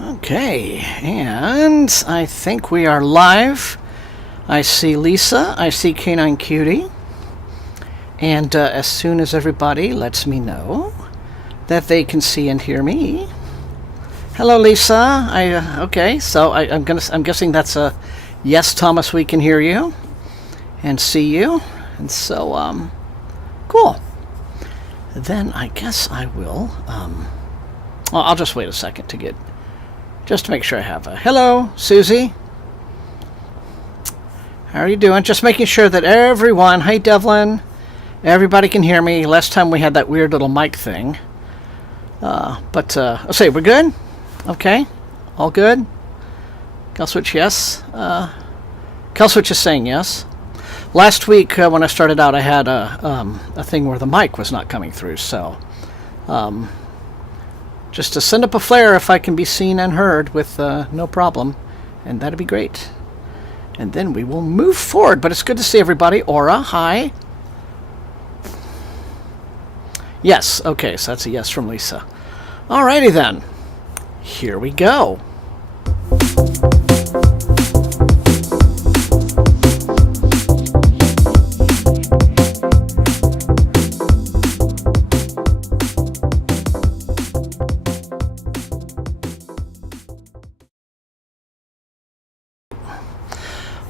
Okay, and I think we are live. I see Lisa, I see Canine Cutie, and as soon as everybody lets me know that they can see and hear me. Hello, Lisa. Okay, so I'm guessing that's a yes, Thomas. We can hear you and see you, and so cool. Then I guess I will. Well, I'll just wait a second to get. Just to make sure I have a... Hello, Susie. How are you doing? Just making sure that everyone... Hey, Devlin. Everybody can hear me. Last time we had that weird little mic thing. I'll say, we're good? Okay. All good? Kelswitch, yes. Kelswitch is saying yes. Last week, when I started out, I had a thing where the mic was not coming through, so... just to send up a flare if I can be seen and heard with no problem. And that'd be great. And then we will move forward. But it's good to see everybody. Aura, hi. Yes, okay, so that's a yes from Lisa. Alrighty then. Here we go.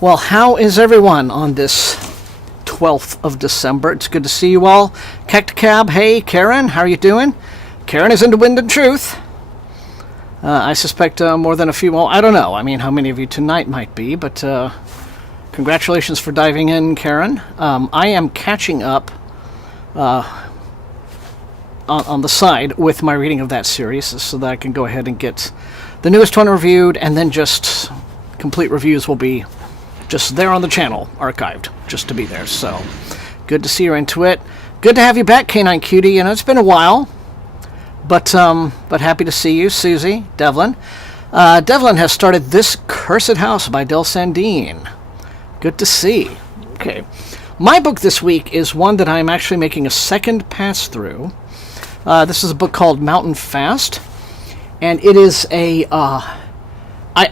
Well, how is everyone on this 12th of December? It's good to see you all. Cacticab, hey, Karen, how are you doing? Karen is into Wind and Truth. I suspect more than a few. Well, I don't know. I mean, how many of you tonight might be, but congratulations for diving in, Karen. I am catching up on the side with my reading of that series so that I can go ahead and get the newest one reviewed, and then just complete reviews will be just there on the channel, archived, just to be there. So, good to see you're into it. Good to have you back, Canine Cutie. You know, it's been a while, but happy to see you, Susie, Devlin. Devlin has started This Cursed House by Del Sandine. Good to see. Okay, my book this week is one that I'm actually making a second pass through. This is a book called Mountain Fast, and it is a.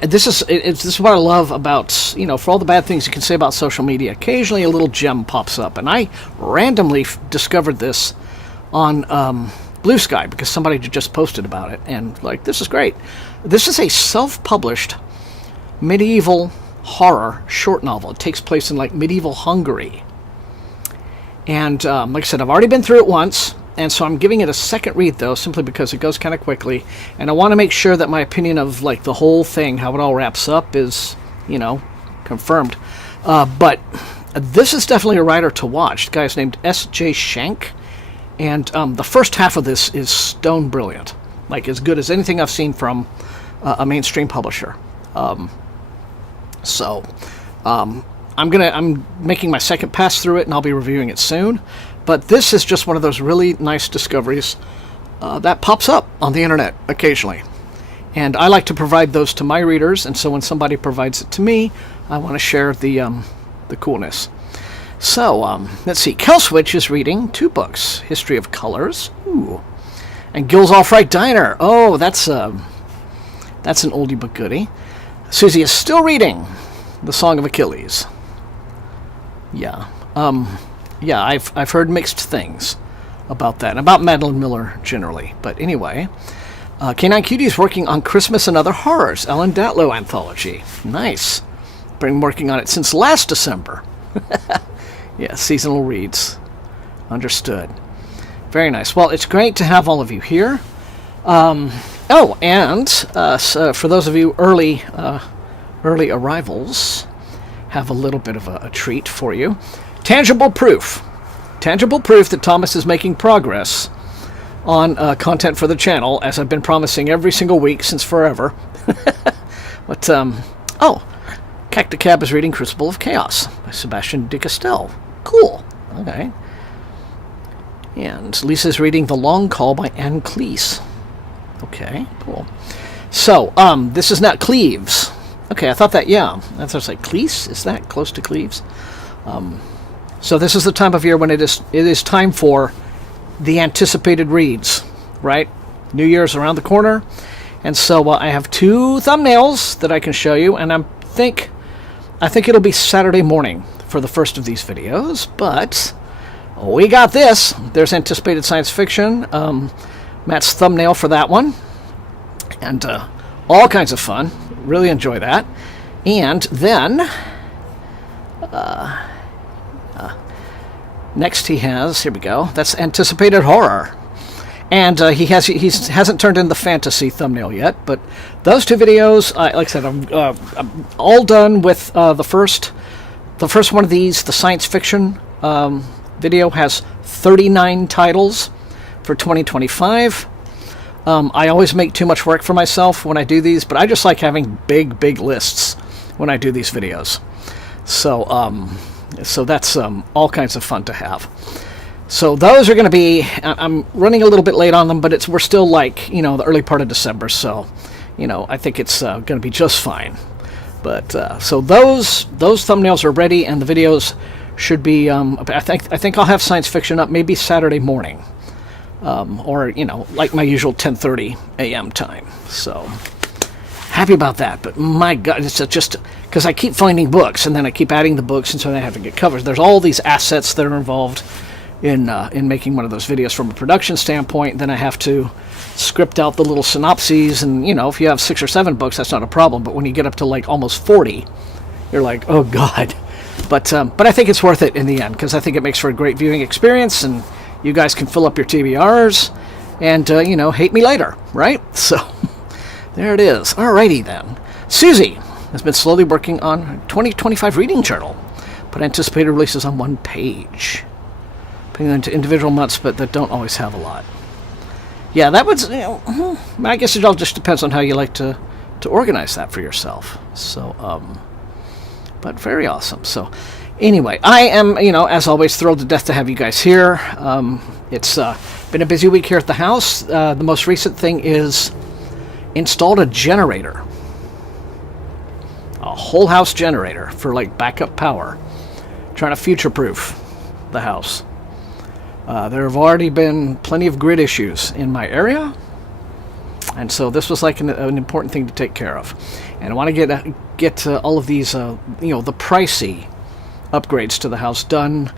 This is what I love about, you know, for all the bad things you can say about social media, occasionally a little gem pops up. And I randomly discovered this on Bluesky because somebody just posted about it. And, like, this is great. This is a self-published medieval horror short novel. It takes place in, like, medieval Hungary. And, like I said, I've already been through it once. And so I'm giving it a second read, though, simply because it goes kind of quickly. And I want to make sure that my opinion of, like, the whole thing, how it all wraps up, is, you know, confirmed. But this is definitely a writer to watch. The guy's named S.J. Shank. And the first half of this is stone brilliant. Like, as good as anything I've seen from a mainstream publisher. I'm making my second pass through it, and I'll be reviewing it soon. But this is just one of those really nice discoveries that pops up on the internet occasionally. And I like to provide those to my readers, and so when somebody provides it to me, I want to share the coolness. So, let's see. Kelswitch is reading 2 books. History of Colors. Ooh. And Gil's All-Fright Diner. Oh, that's an oldie but goodie. Susie is still reading The Song of Achilles. Yeah. Yeah, I've heard mixed things about that, and about Madeline Miller generally. But anyway, Canine Cutie is working on Christmas and Other Horrors, Ellen Datlow anthology. Nice. Been working on it since last December. Yeah, seasonal reads. Understood. Very nice. Well, it's great to have all of you here. So for those of you early arrivals, have a little bit of a treat for you. Tangible proof that Thomas is making progress on content for the channel, as I've been promising every single week since forever. But, Cacticab is reading Crucible of Chaos by Sebastian de Castell. Cool. Okay. And Lisa's reading The Long Call by Anne Cleese. Okay, cool. So, this is not Cleves. Okay, I thought that, yeah. I was like, Cleese? Is that close to Cleves? So this is the time of year when it is time for the anticipated reads, right? New Year's around the corner, And so I have 2 thumbnails that I can show you, and I think it'll be Saturday morning for the first of these videos, but we got this. There's anticipated science fiction, Matt's thumbnail for that one, and all kinds of fun. Really enjoy that. And then next he has, here we go, that's anticipated horror. And he hasn't turned in the fantasy thumbnail yet, but those 2 videos, like I said, I'm all done with the first one of these. The science fiction video has 39 titles for 2025. I always make too much work for myself when I do these, but I just like having big lists when I do these videos. So that's all kinds of fun to have. So those are going to be, I'm running a little bit late on them, but we're still like, the early part of December, so, I think it's going to be just fine. But, so those thumbnails are ready, and the videos should be, I think I'll have science fiction up maybe Saturday morning, or, like my usual 10:30 a.m. time. So happy about that, but my God, it's just, because I keep finding books, and then I keep adding the books, and so I have to get covers. There's all these assets that are involved in making one of those videos from a production standpoint. Then I have to script out the little synopses, and if you have 6 or 7 books, that's not a problem, but when you get up to like almost 40, you're like, oh God. But I think it's worth it in the end, because I think it makes for a great viewing experience, and you guys can fill up your TBRs and hate me later, right? So there it is. Alrighty then. Susie has been slowly working on 2025 reading journal, but anticipated releases on 1 page, putting them into individual months, but that don't always have a lot. Yeah, that would, I guess it all just depends on how you like to organize that for yourself. So, but very awesome. So, anyway, I am, as always, thrilled to death to have you guys here. It's been a busy week here at the house. The most recent thing is installed a generator. A whole house generator for, like, backup power. Trying to future-proof the house. There have already been plenty of grid issues in my area, and so this was like an important thing to take care of. And I want to get all of these, the pricey upgrades to the house done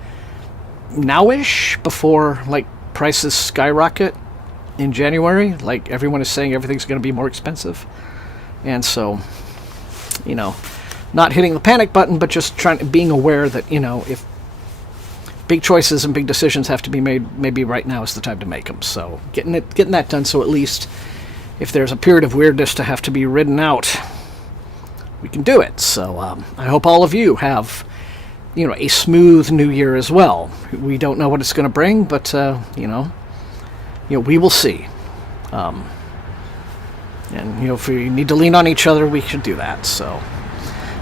nowish, before like prices skyrocket in January. Like everyone is saying, everything's going to be more expensive, and so not hitting the panic button, but just being aware that if big choices and big decisions have to be made, maybe right now is the time to make them. So getting that done, so at least if there's a period of weirdness to have to be ridden out, we can do it. So I hope all of you have a smooth new year as well. We don't know what it's going to bring, but we will see. And if we need to lean on each other, we should do that. So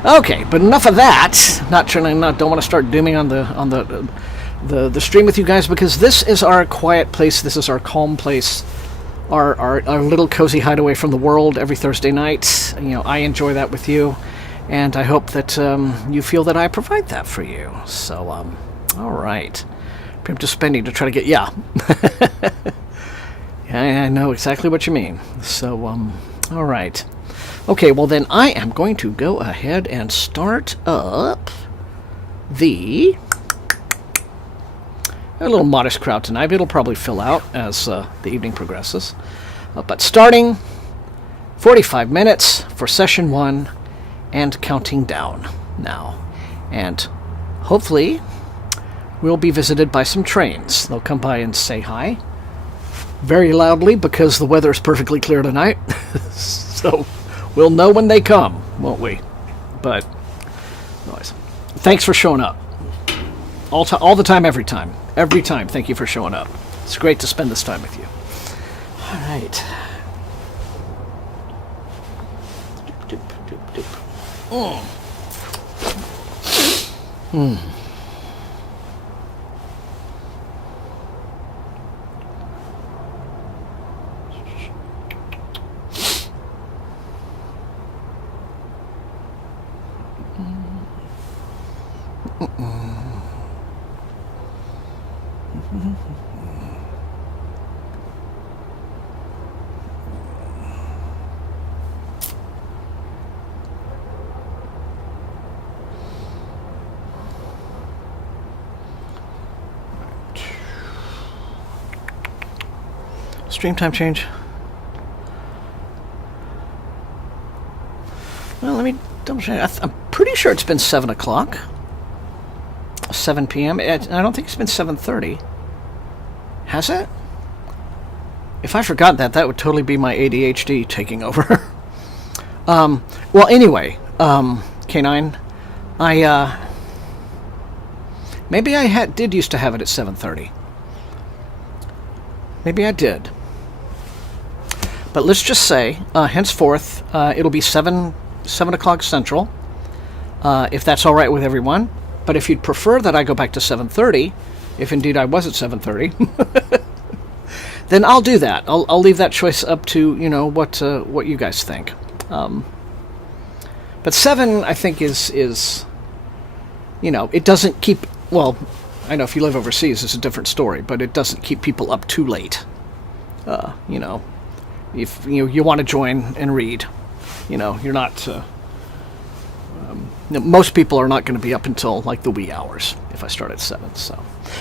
okay, but enough of that. Don't want to start dooming on the stream with you guys, because this is our quiet place. This is our calm place, our little cozy hideaway from the world every Thursday night. I enjoy that with you, and I hope that you feel that I provide that for you. So, all right. Preemptive spending to try to get, yeah, I know exactly what you mean. So, all right. Okay, well then I am going to go ahead and start up a little modest crowd tonight, but it'll probably fill out as the evening progresses. But starting 45 minutes for session 1 and counting down now. And hopefully we'll be visited by some trains. They'll come by and say hi very loudly, because the weather is perfectly clear tonight. So we'll know when they come, won't we? But anyways, thanks for showing up. All the time, every time. Every time, thank you for showing up. It's great to spend this time with you. All right. Stream time change. Well, let me double check. I'm pretty sure it's been 7 o'clock. 7 p.m. I don't think it's been 7:30. Has it? If I forgot that, that would totally be my ADHD taking over. Well, anyway, K9, maybe I did used to have it at 7:30. Maybe I did. But let's just say, henceforth, it'll be 7 o'clock Central, if that's all right with everyone. But if you'd prefer that I go back to 7:30, if indeed I was at 7:30, then I'll do that. I'll leave that choice up to, you know, what you guys think. But 7, I think, is, you know, it doesn't keep, well, I know if you live overseas, it's a different story, but it doesn't keep people up too late. You know, if you want to join and read, you know, you're not, most people are not going to be up until, like, the wee hours if I start at 7, so.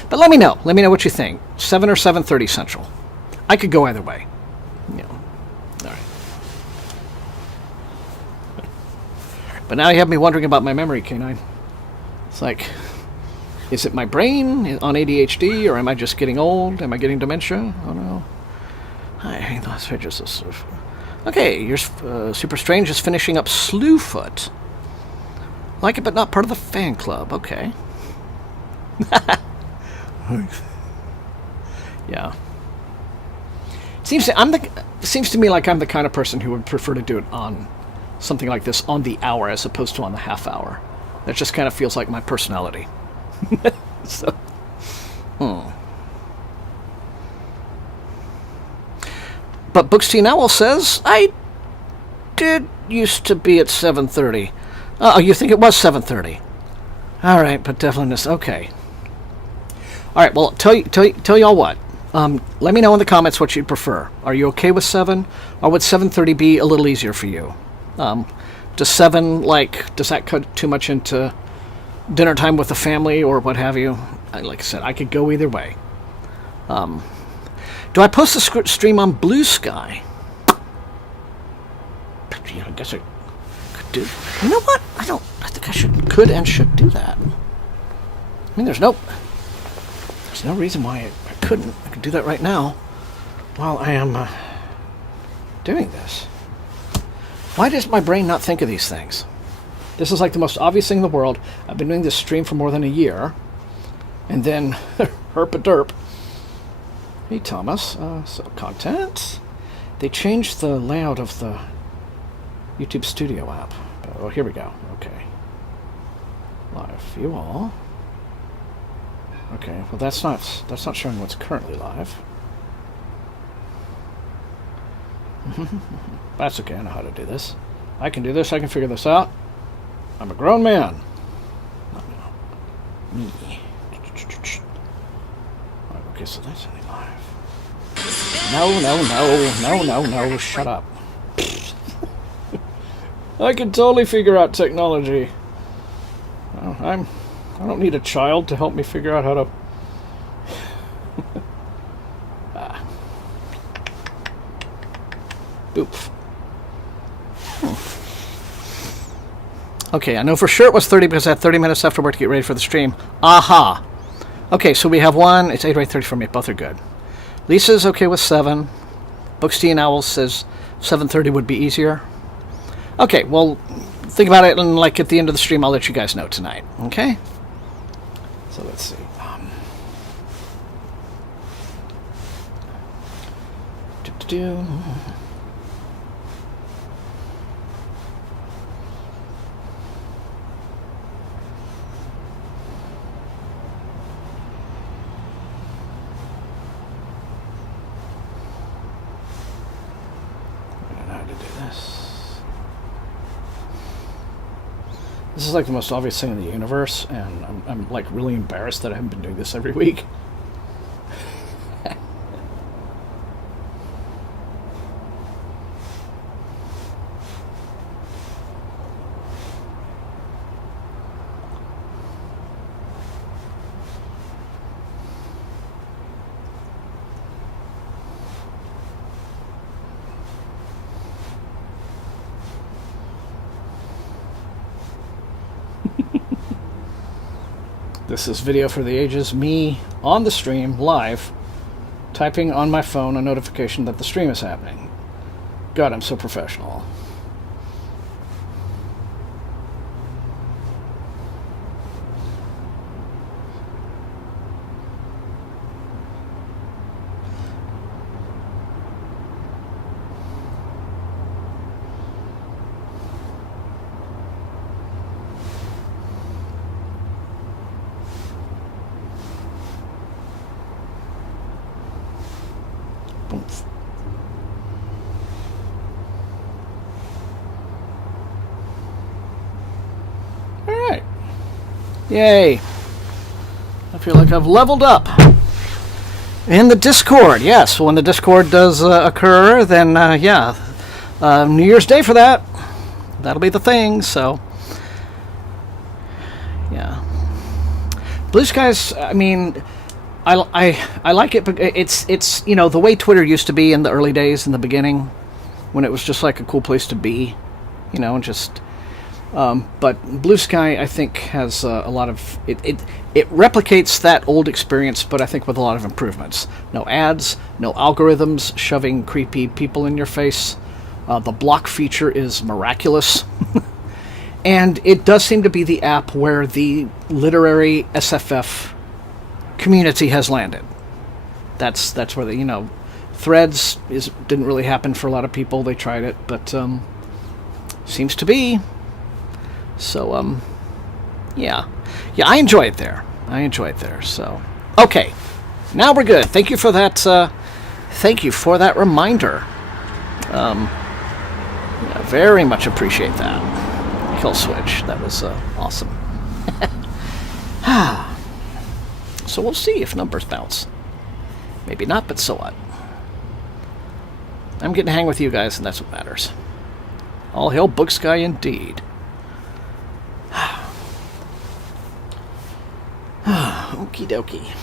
But let me know what you think. 7 or 7:30 Central. I could go either way. You know. All right. But now you have me wondering about my memory, K9. It's like, is it my brain on ADHD, or am I just getting old? Am I getting dementia? Oh no. Hi, those pages are sort of... Okay, your Super Strange is finishing up Slewfoot. Like it, but not part of the fan club. Okay. Yeah. Seems to me like I'm the kind of person who would prefer to do it on something like this on the hour as opposed to on the half hour. That just kind of feels like my personality. So, But Booksteen Owl says, I did used to be at 7:30. Oh, you think it was 7:30? All right, but definitely okay. All right, well, tell y'all what. Let me know in the comments what you'd prefer. Are you okay with 7, or would 7:30 be a little easier for you? Does 7, does that cut too much into dinner time with the family or what have you? Like I said, I could go either way. Do I post the stream on Bluesky? Yeah, I guess I could do. You know what? I think I could and should do that. I mean, there's no reason why I couldn't. I could do that right now while I am doing this. Why does my brain not think of these things? This is like the most obvious thing in the world. I've been doing this stream for more than a year. And then, herp-a-derp. Hey, Thomas. So, content. They changed the layout of the YouTube Studio app. Oh, here we go. Okay. Live view all. Okay, well that's not showing what's currently live. That's okay, I know how to do this. I can do this, I can figure this out. I'm a grown man. Not now. Me. Okay, so that's only live. No, shut up. I can totally figure out technology. I don't need a child to help me figure out how to... Boop. Okay, I know for sure it was 30 because I had 30 minutes afterward to get ready for the stream. Aha! Okay, so we have one. It's 8:30 for me. Both are good. Lisa's okay with 7. Booksteen Owl says 7:30 would be easier. Okay, well, think about it, and like at the end of the stream, I'll let you guys know tonight. Okay? So let's see. This is like the most obvious thing in the universe, and I'm like really embarrassed that I haven't been doing this every week. This is video for the ages, me on the stream, live, typing on my phone a notification that the stream is happening. God, I'm so professional. Alright. Yay. I feel like I've leveled up. In the Discord, yes. When the Discord does occur, then, yeah. New Year's Day for that. That'll be the thing, so. Yeah. Bluesky's, I mean, I like it, but it's you know, the way Twitter used to be in the early days, in the beginning, when it was just like a cool place to be, you know, and just, but Bluesky, I think, has a lot of, it replicates that old experience, but I think with a lot of improvements. No ads, no algorithms shoving creepy people in your face. The block feature is miraculous. And it does seem to be the app where the literary SFF community has landed. That's where the, you know, Threads didn't really happen for a lot of people. They tried it, but seems to be. So yeah, I enjoy it there. So okay, now we're good. Thank you for that. Thank you for that reminder. Yeah, very much appreciate that. Kill switch. That was awesome. So we'll see if numbers bounce. Maybe not, but so what? I'm getting to hang with you guys, and that's what matters. All hail Bluesky indeed. Okie dokie.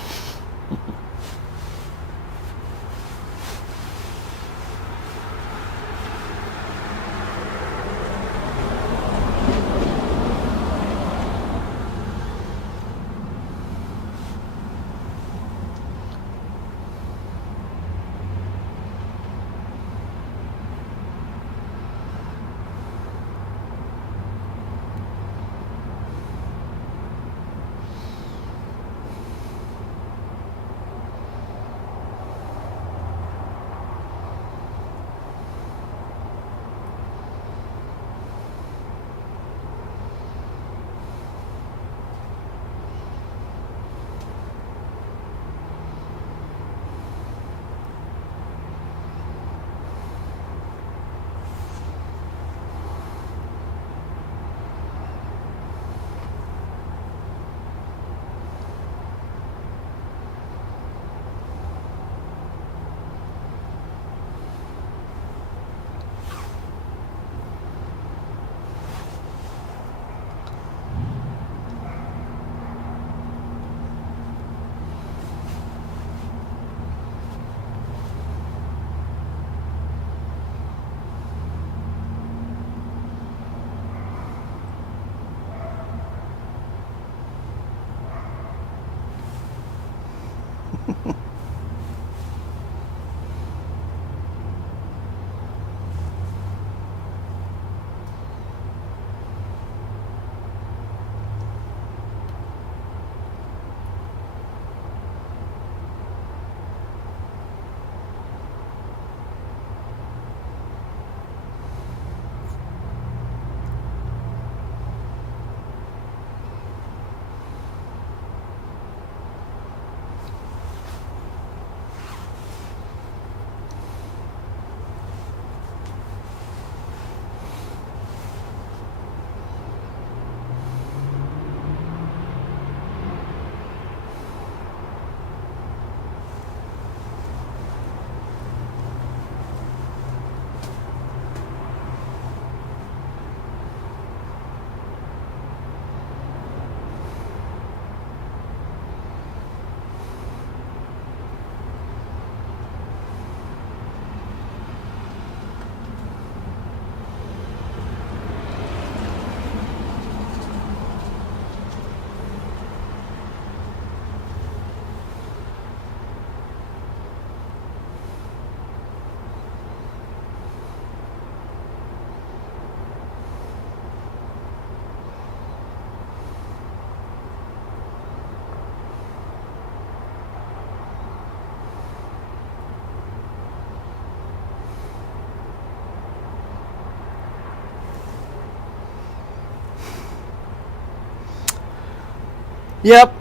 Yep.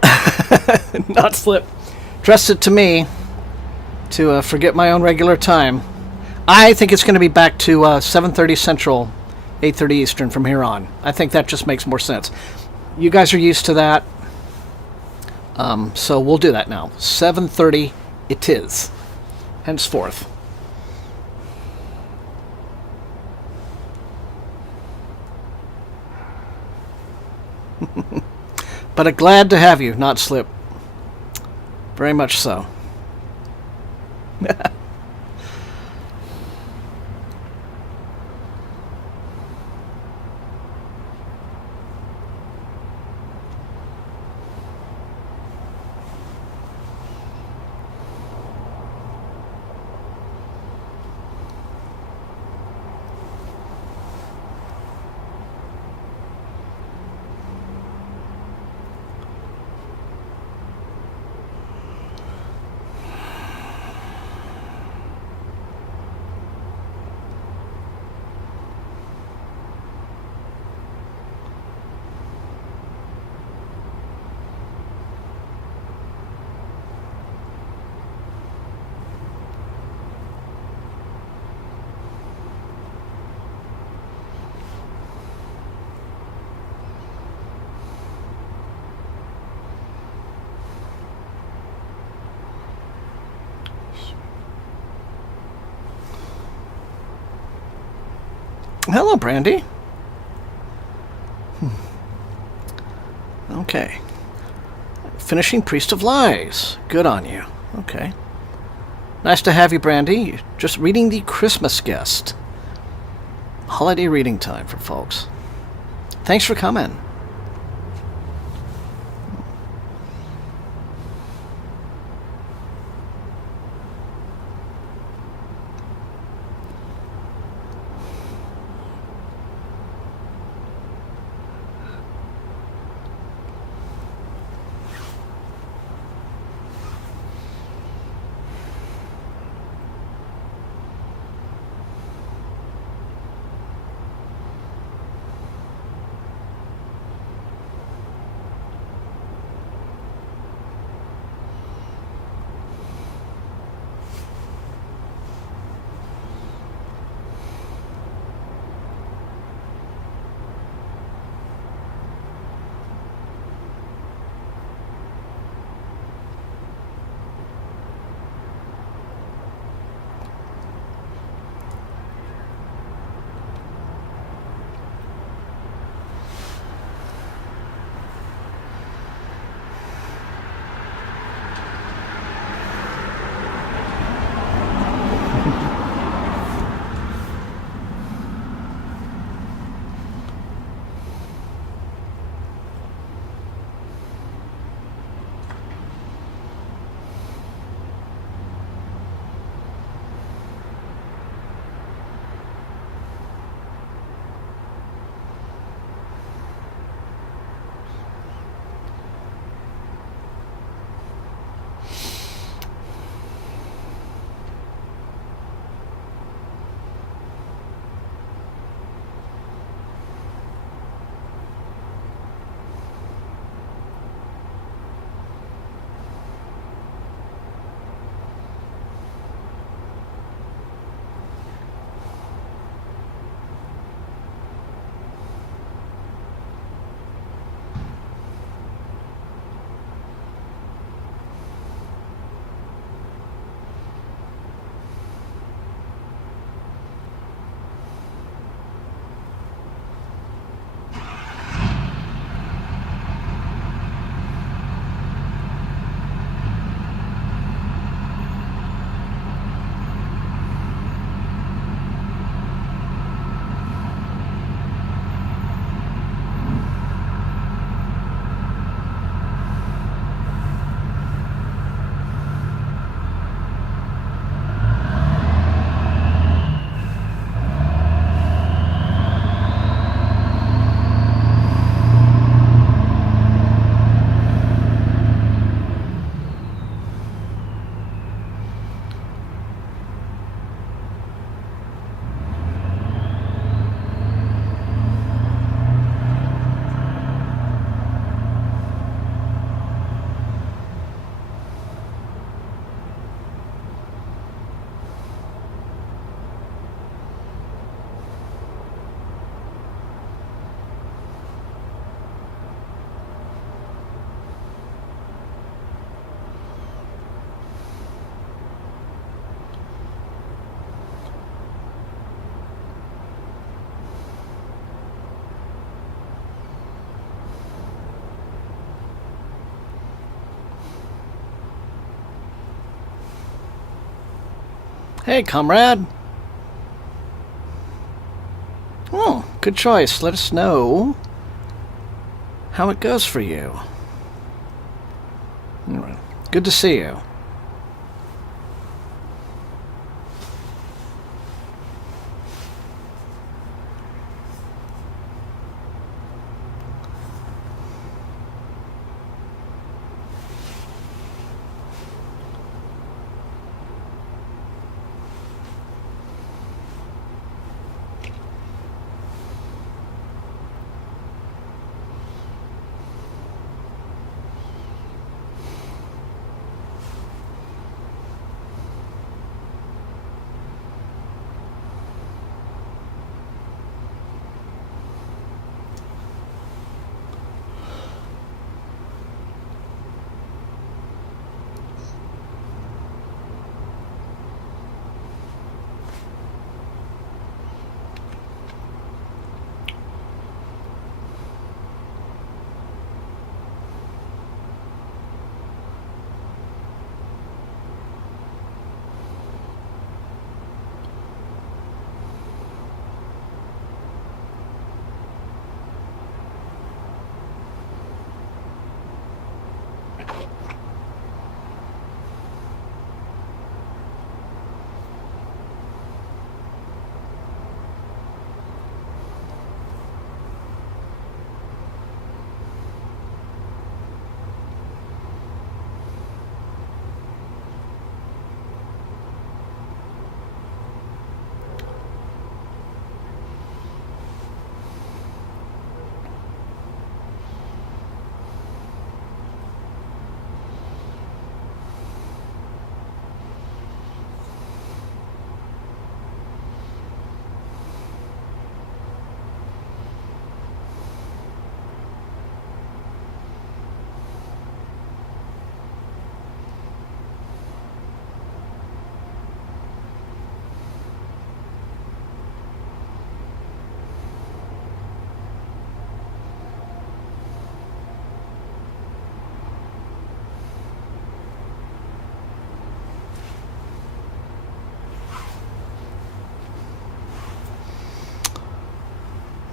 Not slip. Trust it to me to forget my own regular time. I think it's going to be back to 7:30 Central, 8:30 Eastern from here on. I think that just makes more sense. You guys are used to that, so we'll do that now. 7:30 it is, henceforth. But glad to have you, not slip. Very much so. Hello, Brandy. Okay. Finishing Priest of Lies. Good on you. Okay. Nice to have you, Brandy. Just reading the Christmas Guest. Holiday reading time for folks. Thanks for coming. Hey, comrade. Oh, good choice. Let us know how it goes for you. All right. Good to see you.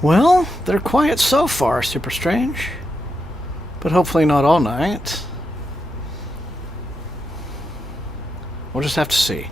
Well, they're quiet so far, Super Strange. But hopefully not all night. We'll just have to see.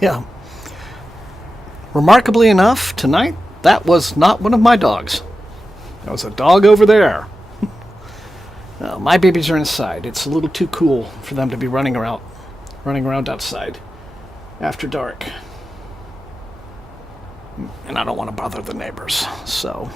Yeah. Remarkably enough, tonight, that was not one of my dogs. That was a dog over there. My babies are inside. It's a little too cool for them to be running around outside after dark. And I don't want to bother the neighbors, so...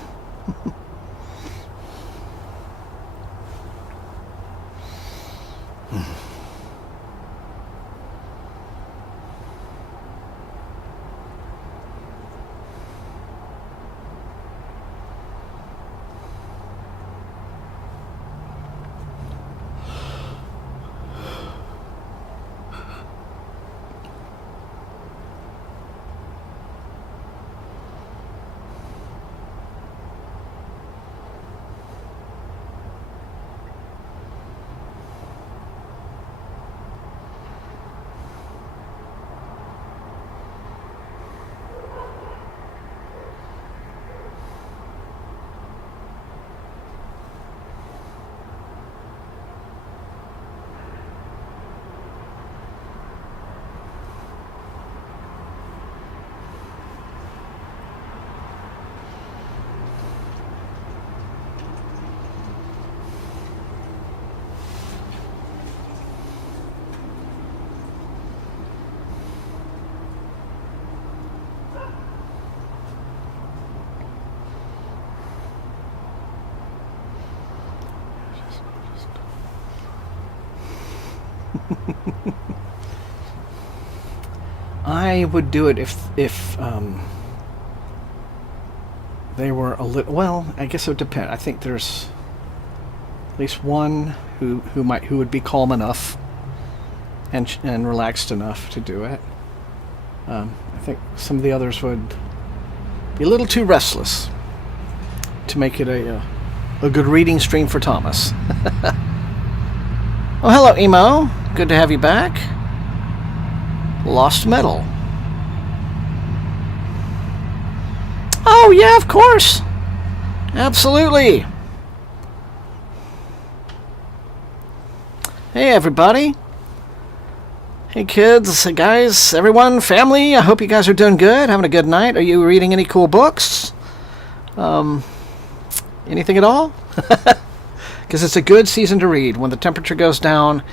I would do it if they were a little. Well, I guess it would depend. I think there's at least one who would be calm enough and relaxed enough to do it. I think some of the others would be a little too restless to make it a good reading stream for Thomas. Oh, hello, Emo. Good to have you back. Lost Metal. Oh, yeah, of course. Absolutely. Hey, everybody. Hey, kids, guys, everyone, family. I hope you guys are doing good, having a good night. Are you reading any cool books? Anything at all? Because it's a good season to read when the temperature goes down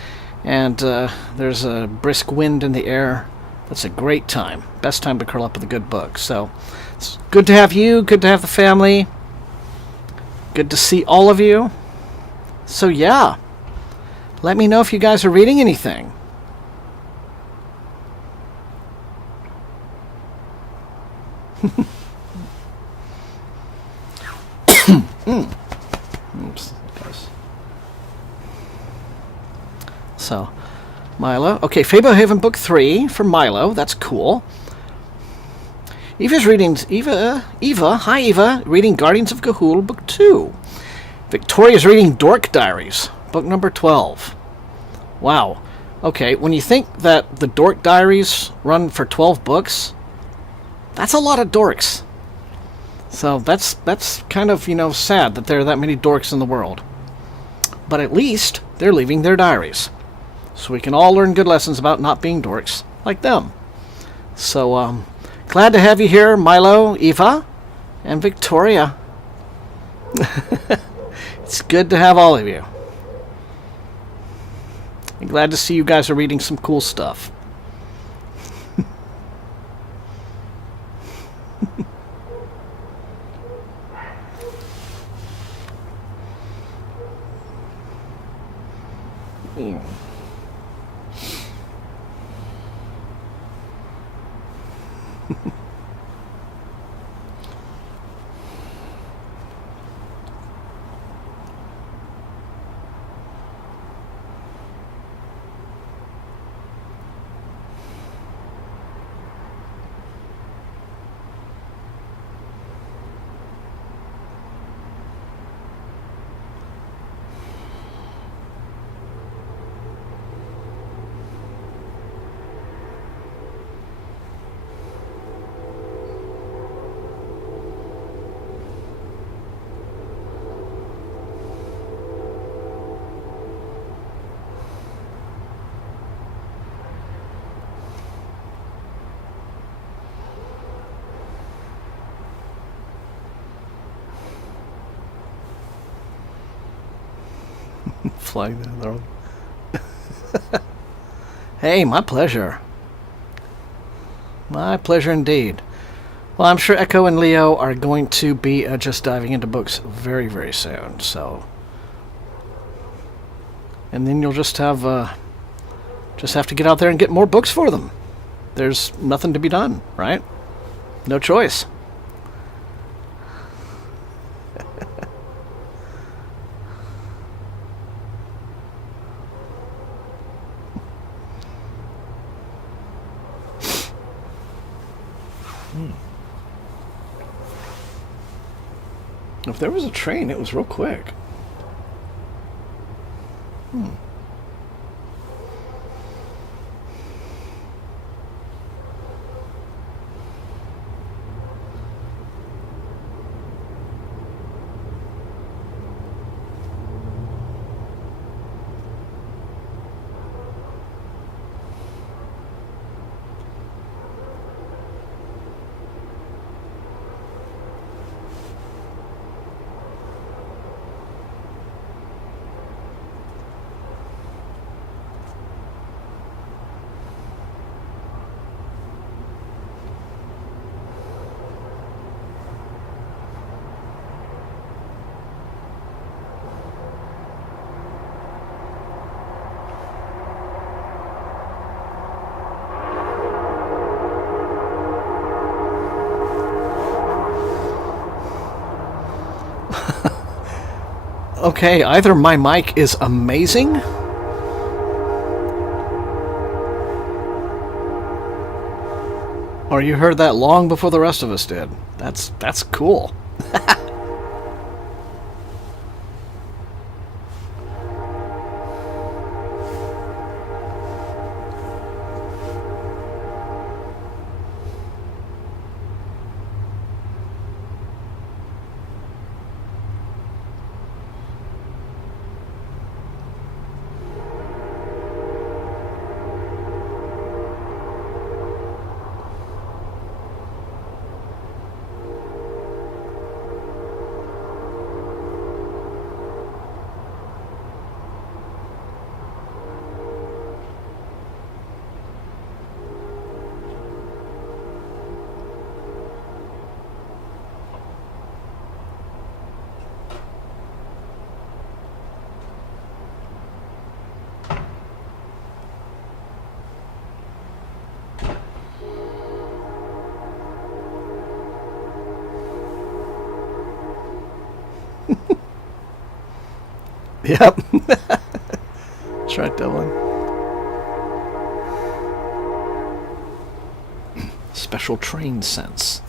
and there's a brisk wind in the air. That's a great time. Best time to curl up with a good book. So it's good to have you. Good to have the family. Good to see all of you. So yeah, let me know if you guys are reading anything. Oops. So, Milo. Okay, Fablehaven Book 3 for Milo. That's cool. Eva's reading... Eva, hi Eva. Reading Guardians of Ga'Hoole, Book 2. Victoria's reading Dork Diaries, Book number 12. Wow. Okay, when you think that the Dork Diaries run for 12 books, that's a lot of dorks. So that's kind of, sad that there are that many dorks in the world. But at least they're leaving their diaries. So we can all learn good lessons about not being dorks like them. So, glad to have you here, Milo, Eva, and Victoria. It's good to have all of you. I'm glad to see you guys are reading some cool stuff. Flying down the road. Hey, my pleasure. My pleasure indeed. Well, I'm sure Echo and Leo are going to be just diving into books very, very soon. So, and then you'll just have to get out there and get more books for them. There's nothing to be done, right? No choice. If there was a train, it was real quick. Okay, either my mic is amazing, or you heard that long before the rest of us did. That's cool. Yep. That's right, Dylan. Special train sense.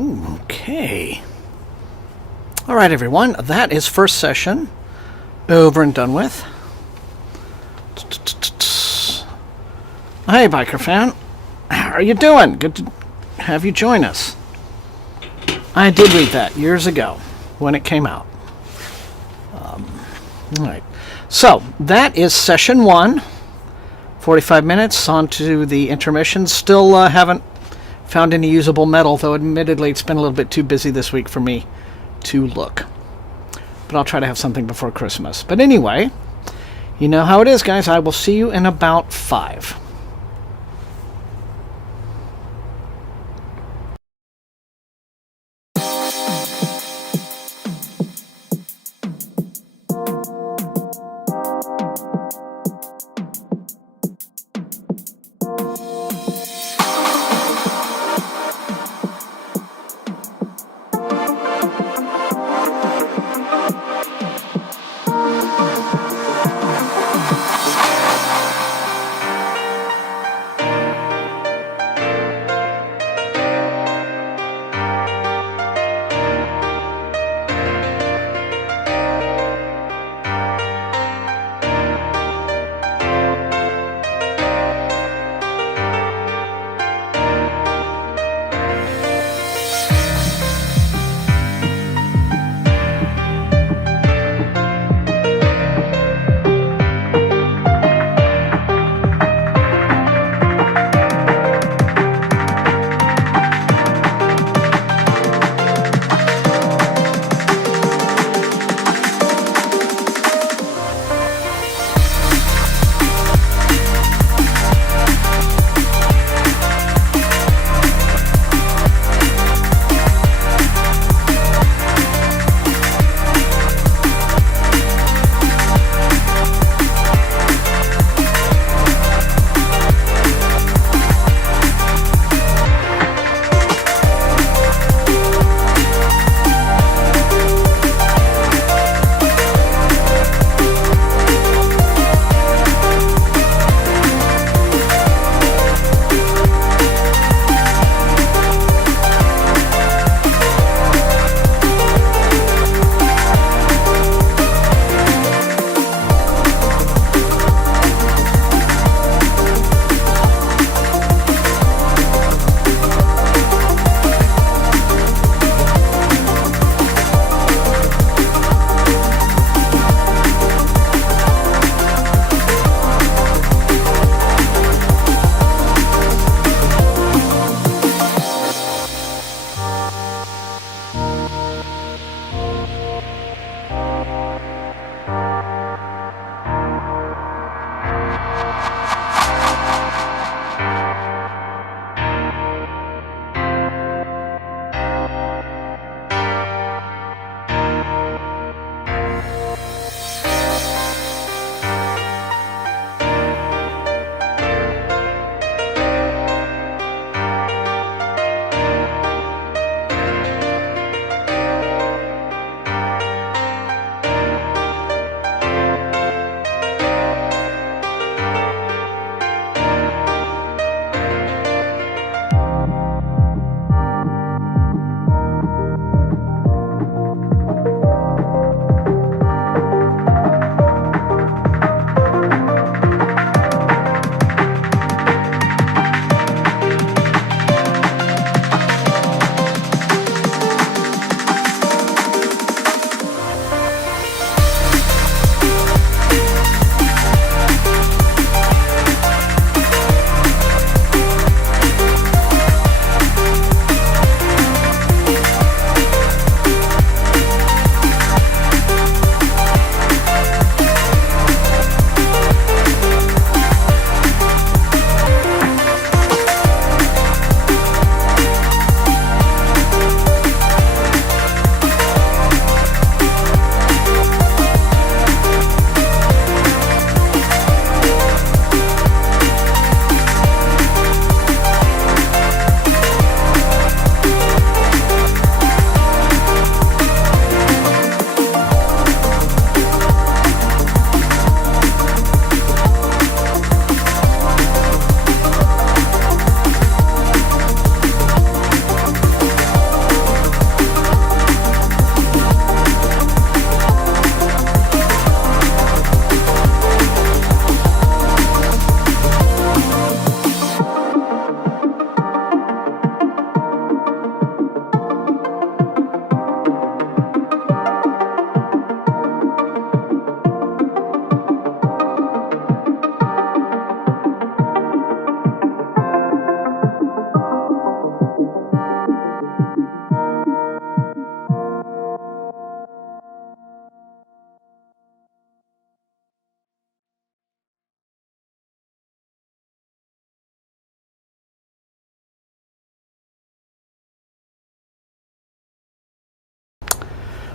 Okay. All right, everyone. That is first session over and done with. Hey, Biker Fan. How are you doing? Good to have you join us. I did read that years ago when it came out. All right. So, that is session 1. 45 minutes on to the intermission. Still haven't found any usable metal, though admittedly it's been a little bit too busy this week for me to look. But I'll try to have something before Christmas. But anyway, you know how it is, guys. I will see you in about 5.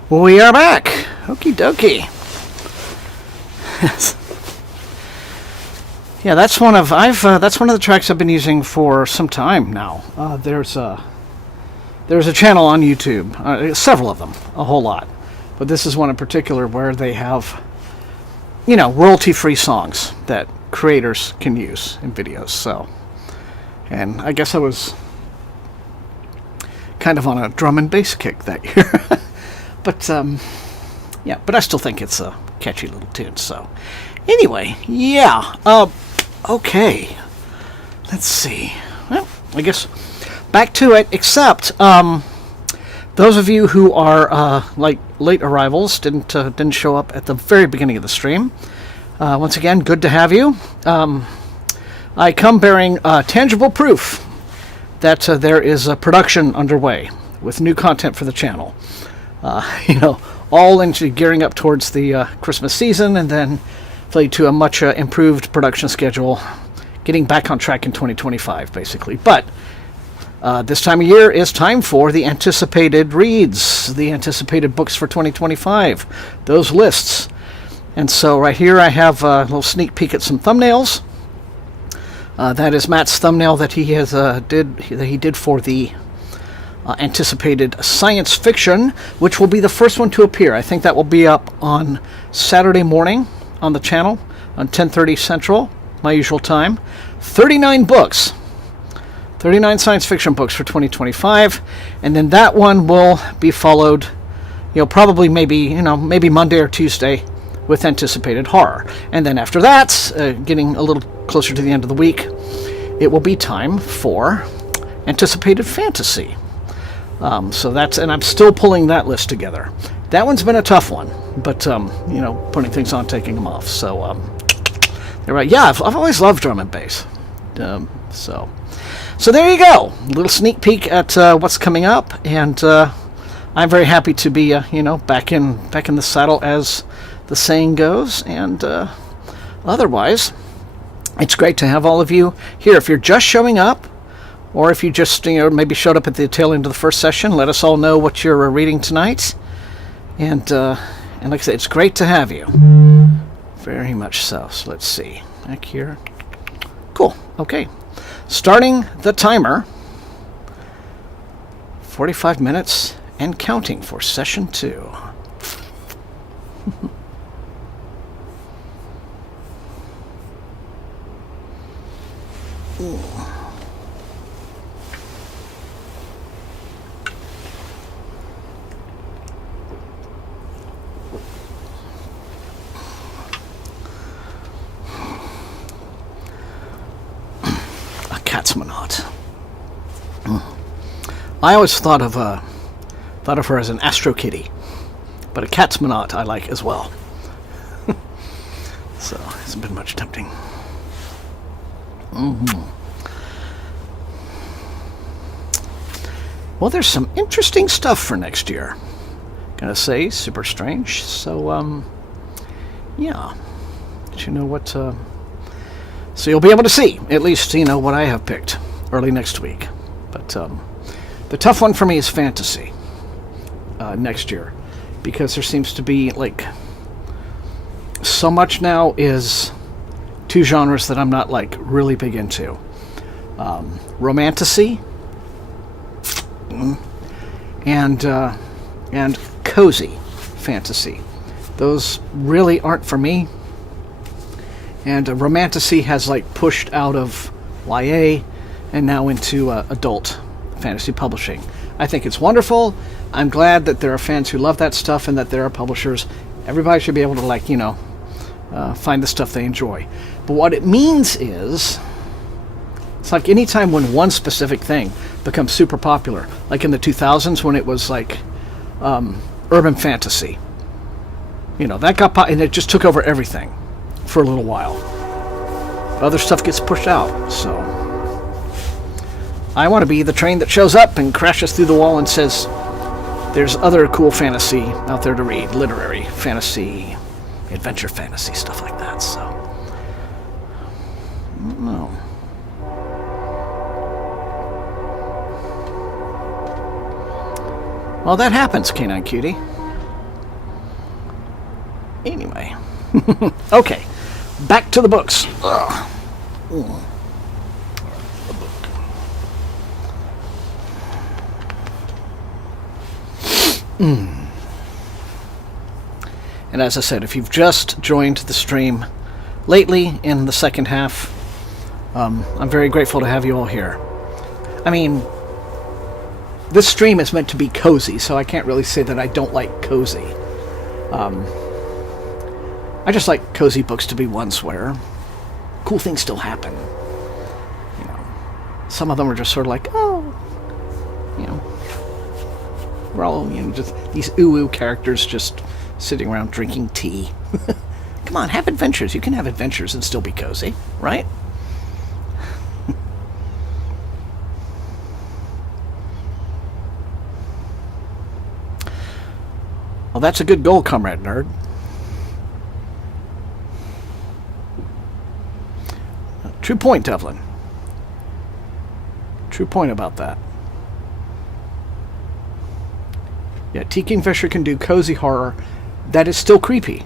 We are back. Okie dokie. Yeah, that's one of the tracks I've been using for some time now. There's a channel on YouTube, several of them, a whole lot, but this is one in particular where they have, royalty-free songs that creators can use in videos. So, and I guess I was kind of on a drum and bass kick that year. But, yeah, but I still think it's a catchy little tune. So, anyway, yeah, okay. Let's see. Well, I guess back to it, except, those of you who are, like, late arrivals, didn't show up at the very beginning of the stream. Once again, good to have you. I come bearing tangible proof that there is a production underway with new content for the channel. All into gearing up towards the Christmas season, and then lead to a much improved production schedule, getting back on track in 2025, basically. But this time of year is time for the anticipated reads, the anticipated books for 2025, those lists. And so right here I have a little sneak peek at some thumbnails. That is Matt's thumbnail that he did for the anticipated science fiction, which will be the first one to appear. I think that will be up on Saturday morning on the channel on 10:30 Central, my usual time. 39 books. 39 science fiction books for 2025, and then that one will be followed, probably maybe Monday or Tuesday with anticipated horror. And then after that, getting a little closer to the end of the week, it will be time for anticipated fantasy. So that's, and I'm still pulling that list together. That one's been a tough one, but, putting things on, taking them off. So, they're right. Yeah, I've always loved drum and bass. So there you go. A little sneak peek at what's coming up, and I'm very happy to be, back in the saddle, as the saying goes. And otherwise, it's great to have all of you here. If you're just showing up, or if you just, maybe showed up at the tail end of the first session, let us all know what you're reading tonight. And like I said, it's great to have you. Very much so. So let's see. Back here. Cool. Okay. Starting the timer. 45 minutes and counting for session 2. Ooh. Catsmonaut. I always thought of her as an Astro Kitty, but a Catsmonaut I like as well. So it hasn't been much tempting. Well, there's some interesting stuff for next year. Gonna say, super strange. So yeah, but you know what? So you'll be able to see, at least, what I have picked early next week. But the tough one for me is fantasy next year, because there seems to be, so much now is two genres that I'm not, really big into. Romantasy and cozy fantasy. Those really aren't for me. And Romantasy has pushed out of YA and now into adult fantasy publishing. I think it's wonderful. I'm glad that there are fans who love that stuff and that there are publishers. Everybody should be able to find the stuff they enjoy. But what it means is, it's like any time when one specific thing becomes super popular, like in the 2000s when it was urban fantasy. That got and it just took over everything for a little while. Other stuff gets pushed out, so I want to be the train that shows up and crashes through the wall and says, there's other cool fantasy out there to read, literary fantasy, adventure fantasy, stuff like that. So I don't know. Well, that happens, Canine Cutie. Anyway. Okay. Back to the books. Ugh. And as I said, if you've just joined the stream lately in the second half, I'm very grateful to have you all here. I mean, this stream is meant to be cozy, so I can't really say that I don't like cozy. I just like cozy books to be ones where cool things still happen. You know, some of them are just sort of like, oh, you know, we're all, you know, just these ooh-ooh characters just sitting around drinking tea. Come on, have adventures. You can have adventures and still be cozy, right? Well, that's a good goal, Comrade Nerd. True point, Devlin. True point about that. Yeah, T. Kingfisher can do cozy horror that is still creepy.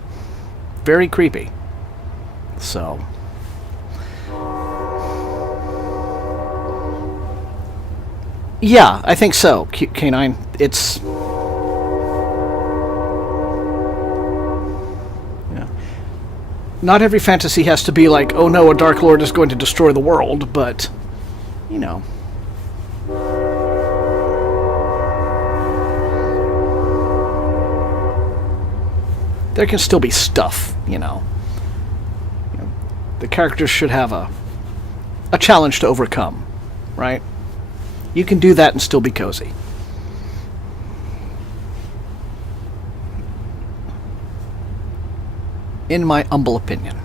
Very creepy. So. Yeah, I think so, K9. It's. Yeah. Not every fantasy has to be like, oh no, a Dark Lord is going to destroy the world, but, you know. There can still be stuff, you know. The characters should have a challenge to overcome, right? You can do that and still be cozy. In my humble opinion.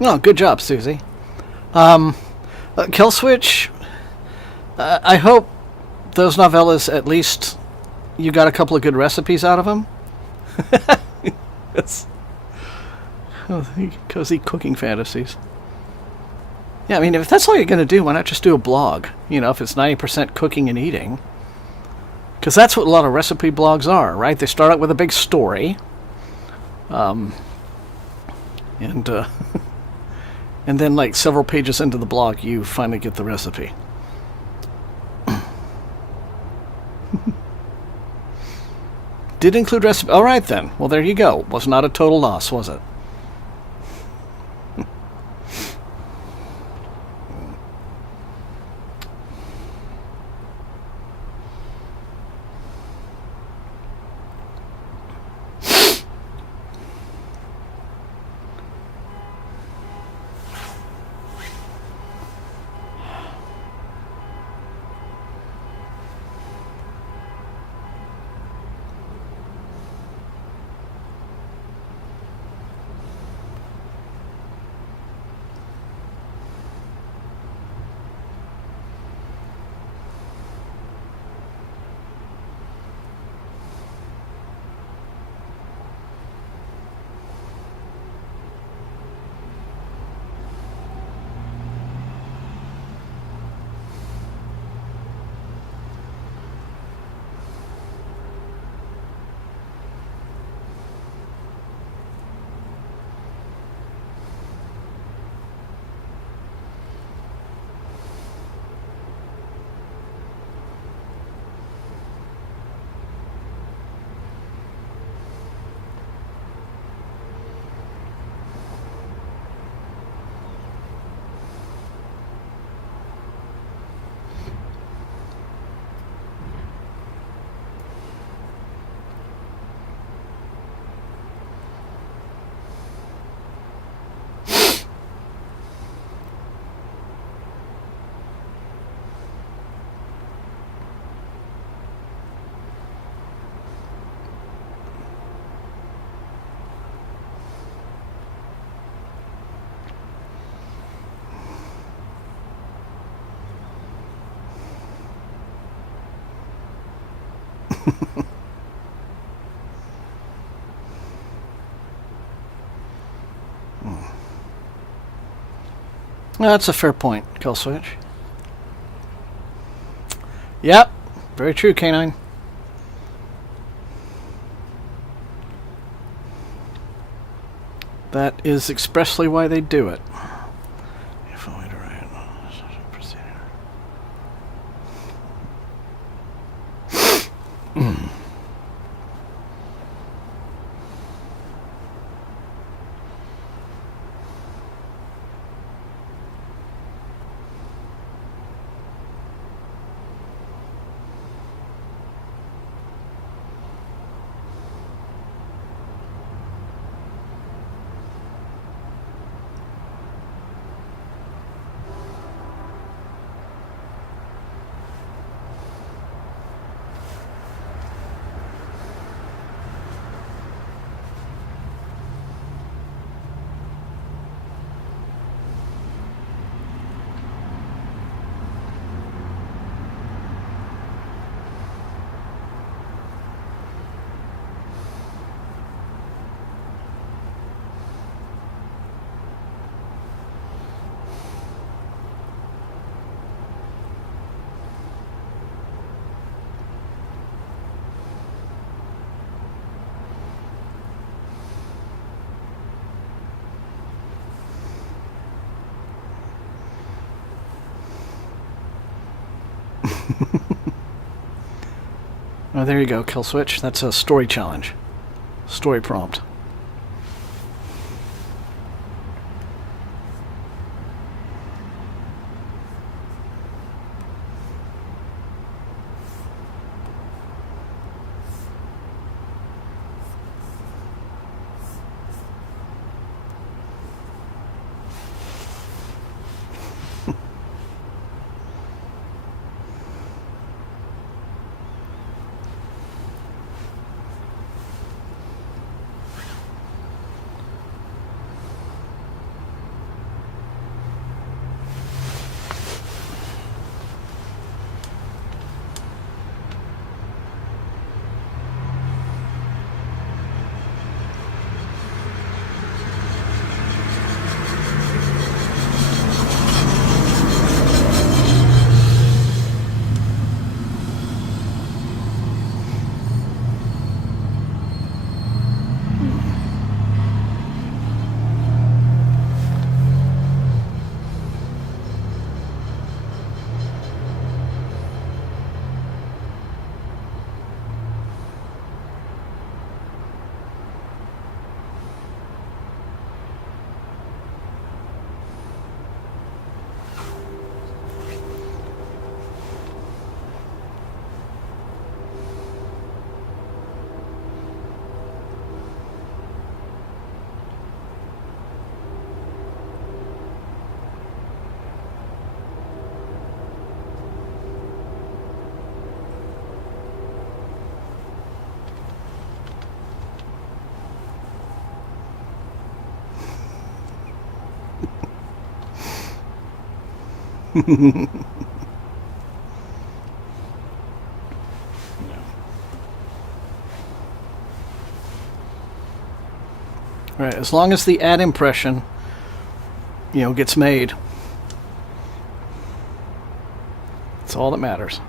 No, good job, Susie. Kill Switch. I hope those novellas, at least you got a couple of good recipes out of them. It's cozy cooking fantasies. Yeah, I mean, if that's all you're going to do, why not just do a blog? You know, if it's 90% cooking and eating. Because that's what a lot of recipe blogs are, right? They start out with a big story. And then, like, several pages into the blog, you finally get the recipe. Did include recipe. All right, then. Well, there you go. Was not a total loss, was it? That's a fair point, Kill Switch. Yep, very true, Canine. That is expressly why they do it. If I were to write Oh, there you go, Kill Switch. That's a story challenge. Story prompt. Right, as long as the ad impression, gets made, that's all that matters.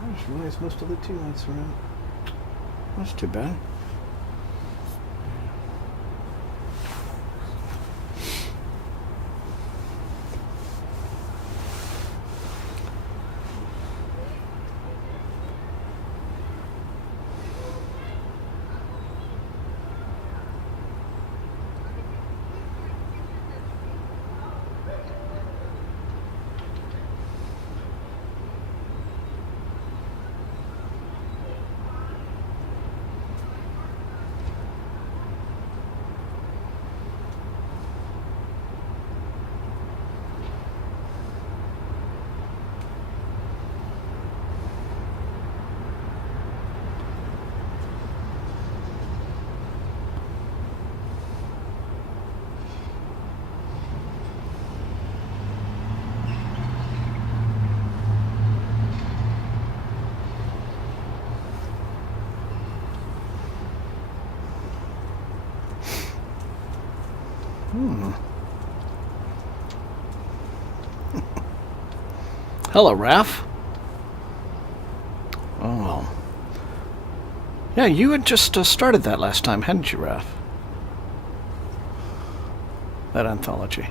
I just realized most of the tea lights are out. That's too bad. Hello, Raph. Oh. Yeah, you had just started that last time, hadn't you, Raph? That anthology.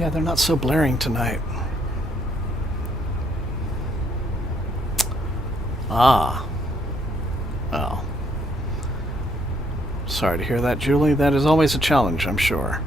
Yeah, they're not so blaring tonight. Ah. Oh. Sorry to hear that, Julie. That is always a challenge, I'm sure.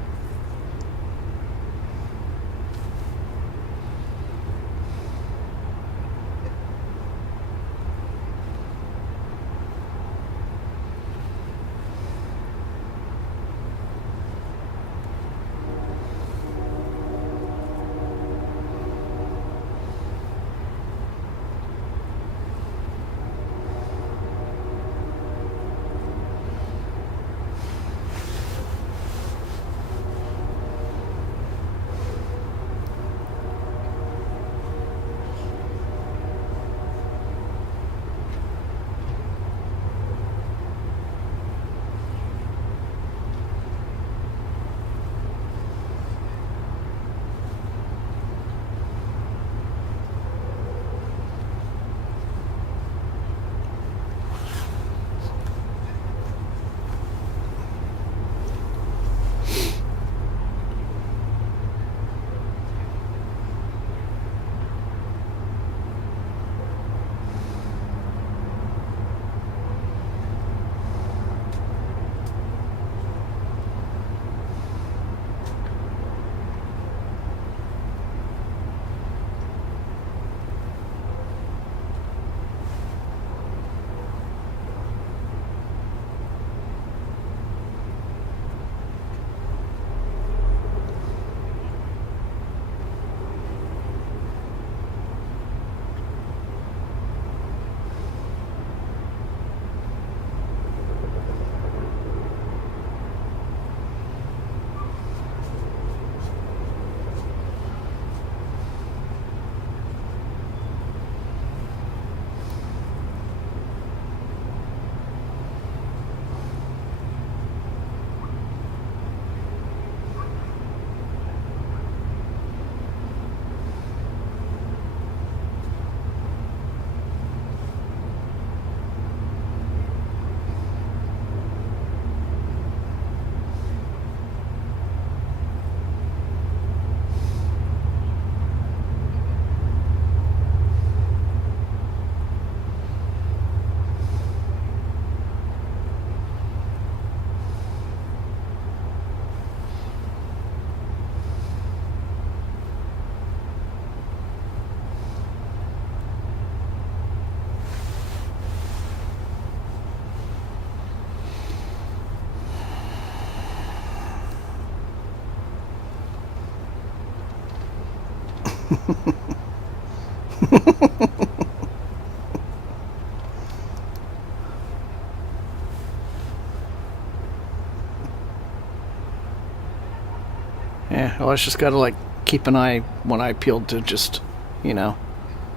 Yeah, well, I just gotta, like, keep an eye, one eye peeled to just, you know,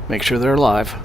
make sure they're alive.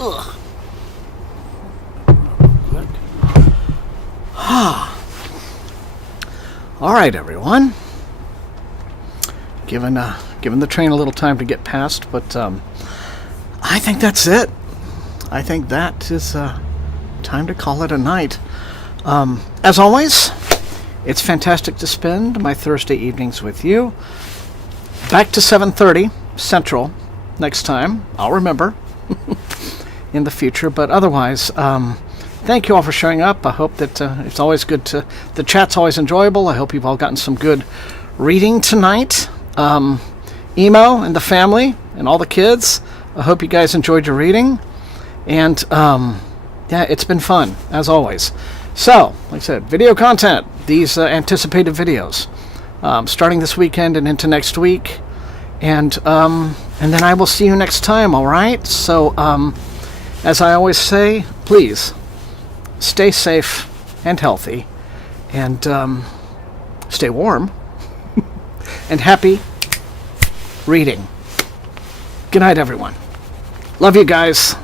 Ugh. All right, everyone. Given the train a little time to get past, but I think that's it. I think that is time to call it a night. As always, it's fantastic to spend my Thursday evenings with you. Back to 7:30 Central next time. I'll remember in the future, but otherwise, thank you all for showing up. I hope that it's always good to... The chat's always enjoyable. I hope you've all gotten some good reading tonight. Emo and the family and all the kids, I hope you guys enjoyed your reading. And, yeah, it's been fun, as always. So, like I said, video content. These anticipated videos. Starting this weekend and into next week. And then I will see you next time, alright? So, as I always say, please... stay safe and healthy, and stay warm, and happy reading. Good night, everyone. Love you guys.